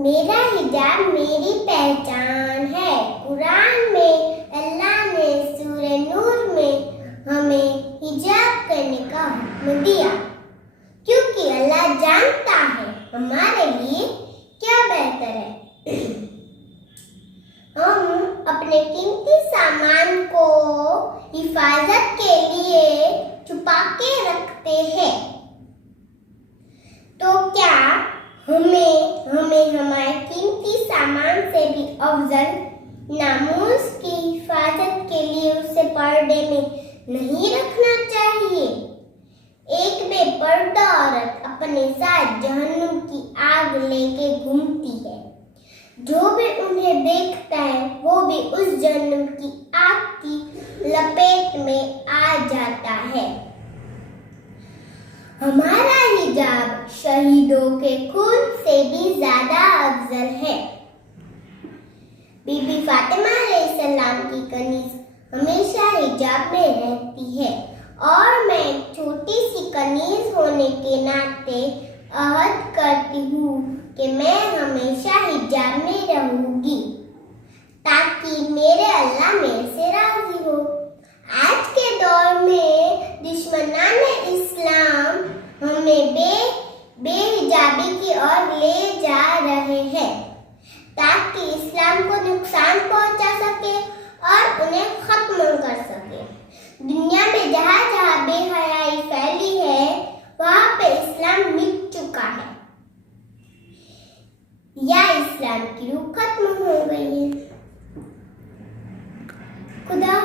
मेरा हिजाब मेरी पहचान है। कुरान में अल्लाह ने सूरह नूर में हमें हिजाब करने का हुक्म दिया, क्योंकि अल्लाह जानता है हमारे लिए क्या बेहतर है। हम अपने कीमती सामान को हिफाजत के लिए छुपा के रखते हैं, तो क्या हमें हमारे कीमती सामान से भी अफजल नामूस की हिफाजत के लिए उसे पर्दे में नहीं रखना चाहिए। एक बेपर्दा औरत अपने साथ जहन्नुम की आग लेके घूमती है। जो भी उन्हें देखता है वो भी उस जहन्नुम की आग की लपेट में आ जाता है। हमारा हिजाब शहीदों के खून से भी ज्यादा अफजल है। बीबी फातिमा अलैहिस्सलाम की कनीज हमेशा हिजाब में रहती है और मैं छोटी सी कनीज होने के नाते अहद करती हूँ कि मैं हमेशा हिजाब में रहूंगी, ताकि मेरे अल्लाह मेरे से राजी हो। आज के दौर में दुश्मनाने इस्लाम हमें बेहिजाबी की ओर ले जा रहे हैं, ताकि इस्लाम को नुकसान पहुंचा सके और उन्हें खत्म कर सके। दुनिया में जहाँ जहाँ बेहयाई फैली है वहाँ पे इस्लाम मिट चुका है या इस्लाम की रूह खत्म हो गई है। खुदा